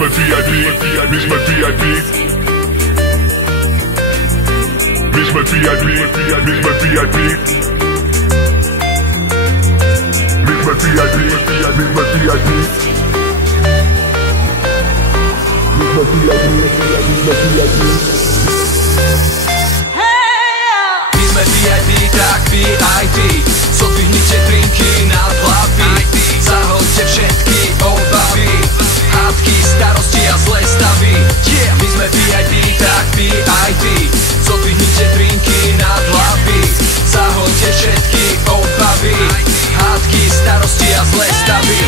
sme VIP, my sme VIP. My sme VIP, my sme VIP. My sme VIP, my sme VIP. My sme VIP, my sme VIP. My sme VIP, tak VIP. Zodvihnite drinky nad hlavy. Zahoďte všetky obavy, hádky, starosti a zlé stavy. My sme VIP, tak VIP. Zodvihnite drinky nad hlavy. Zahoďte všetky obavy, hádky, starosti a zlé stavy.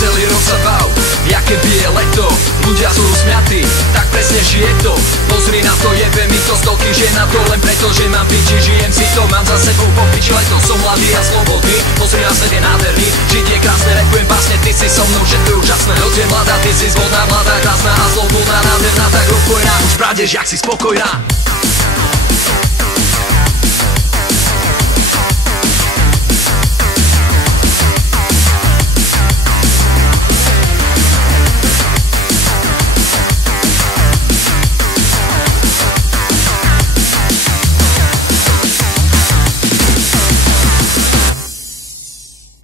Celý rok sa bav, jaké bije leto. Ľudia sú smiatí, tak presne žije to. Pozri na to, jebe mi to stovky žien na to. Len preto, že mám piči, žijem si to. Mám za sebou popič leto, som mladý a slobodný. Pozri na svet je nádherný, žiť je krásne. Repujem básne, ty si so mnou, že to je úžasné. Noc je mladá, ty si zvodná, mladá, krásna a slobodná, nádherná, tak rokojná. Už prádeš, jak si spokojná.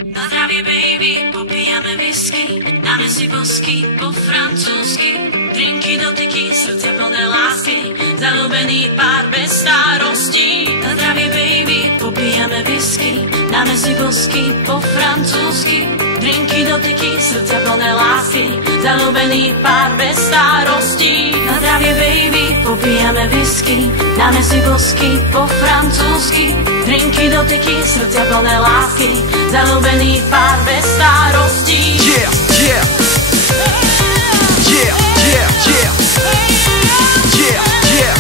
Na zdravie baby, popíjame whisky, dáme si bosky po francúzsky. Drinky, dotyky, srdcia plné lásky, zaľúbený pár bez starostí. Na zdravie baby, popíjame whisky, dáme si bosky po francúzsky. Drinky, dotyky, srdcia plné lásky, zaľúbený pár bez starostí. Na zdravie baby, popíjame whisky, dáme si bosky po francúzsky. Drinky, dotyky, srdcia plné lásky, zaľúbený pár bez starostí. Yeah, yeah. Yeah, yeah, yeah. Yeah, yeah.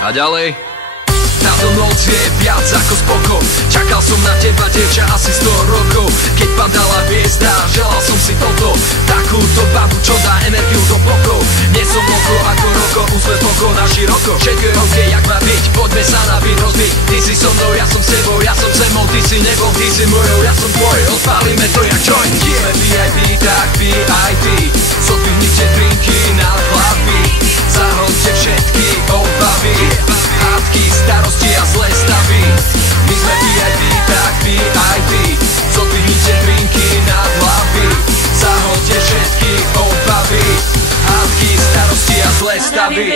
A ďalej? Táto noc je viac ako spoko. Čakal som na teba, dievča, asi 100 rokov. Keď padala hviezda, želal som si toto. Takúto babu, čo dá energiu do bokov. Nie som oko ako roko, úsmev oko na široko. Všetko je ok, jak má byť, poďme sa na byt rozbiť. Ty si so mnou, ja som s tebou, ja som zemou. Ty si nebou, ty si mojou, ja som tvoj. Odpálime to jak joint. Sme VIP, tak VIP. Zodvihnite drinky na hlavy. Zahoďte všetky obavy, hádky, starosti a zlé stavy. My sme VIP, tak VIP. Zodvihnite drinky na hlavy. Zahoďte všetky obavy, hádky, starosti a zlé stavy.